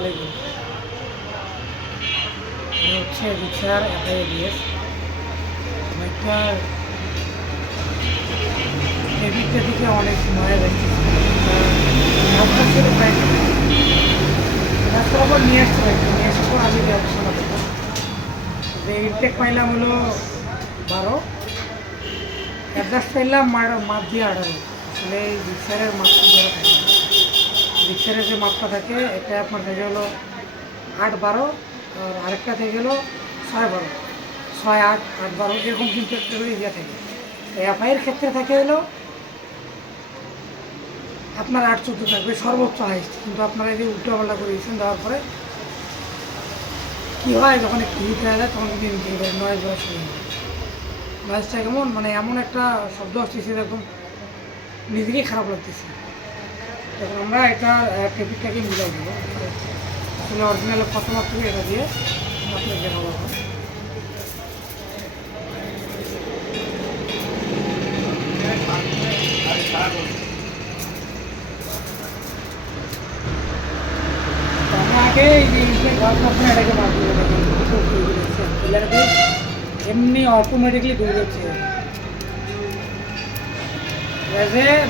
আলাইকুম। এটা হচ্ছে রিক্সার FIABS বাইকটার ফেব্রিকটা থেকে অনেক মজা দেখতেছে। রাস্তা ছিল প্রায় রাস্তার ওপর নিয়ে আসছে বাইকটা, নিয়ে আসার পর আমি যে অবস্থাটা পেতাম যে ইনটেক পাইলাম হলো 12, অ্যাডজাস্ট পাইলাম মাপ দিয়ে 18। আসলে এই রিক্সারের মাপটা ধরা থাকে না। রিক্সারের যে মাপটা থাকে এটা আপনার থেকে হলো 8-12, আর আরেকটা থেকে গেলো 6-12, 6-8, 8-12 এরকম কিন্তু একটা করে ইয়ে থাকে। FI-এর ক্ষেত্রে থাকে হলো আপনার 8-14 থাকবে সর্বোচ্চ হাইস্ট, কিন্তু আপনারা এই যে উল্টোপাল্টা করে দিচ্ছেন দেওয়ার পরে কী হয়, যখন একটু হিট হয়ে যায় তখন কিন্তু নয়েজ বেড়া শুরু হয়। নয়েজটা কেমন মানে এমন একটা শব্দ আসতেছে এরকম নিজেকেই খারাপ লাগতেছে। তখন আমরা এটা টেপিকটাকে মিলাই দেবো। আসলে অরিজিনাল কত মাত্র এটা দিয়ে আপনাকে দেখাবো এখন। আমরা আগে এই যে এটাকে মার দিয়ে দেখেন এমনি অটোমেটিকলি দৌড় যাচ্ছে,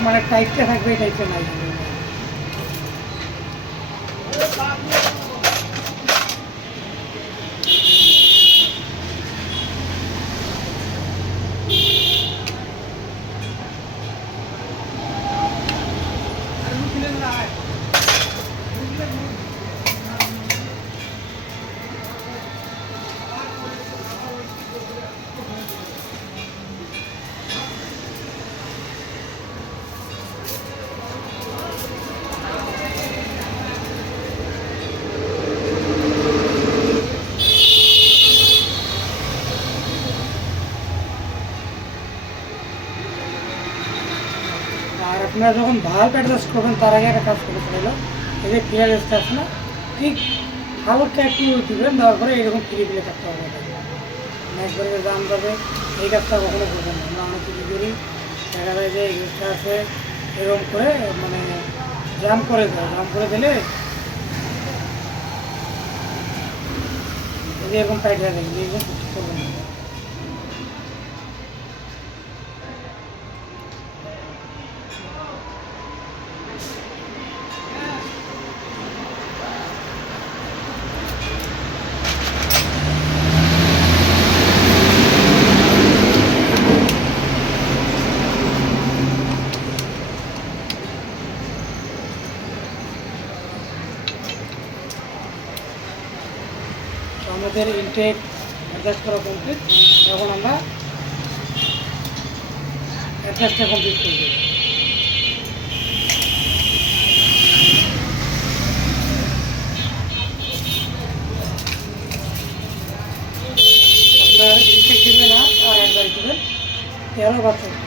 মানে টাইপটা থাকবে এই টাইপটা নাই। আর আপনারা যখন ভাল্ব অ্যাডজাস্ট করবেন তার আগে একটা কাজ করে ফেলো, এই যে ক্লিয়ার এসটা আছে না, ঠিক হালকা একটু দিবেন, দেওয়ার পরে এইরকম ফিরে ফিরে থাকতে হবে। একবারে দাম যাবে এই কাজটা কখনো করবেন না। আমরা অনেক কিছু করি, দেখা যায় যে এই জিনিসটা আছে এরকম করে মানে জাম করে দেয়, জাম করে দিলে এই যে এরকম টাইট হয়ে যায়, এরকম করবেন না। আমাদের ইনটেক অ্যাডজাস্ট করা কমপ্লিট, এখন আমরা অ্যাডজাস্টটা কমপ্লিট করে দেব। আপনার ইনটেক দেবে না আর অ্যাডজাস্ট দেবেন 13 বা 14।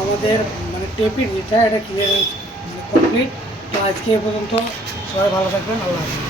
আমাদের মানে টেপির যেটা এটা ক্লিয়ারেন্স মানে কমপ্লিট। তো আজকে এ পর্যন্ত, সবাই ভালো থাকবেন, আল্লাহ হাফেজ।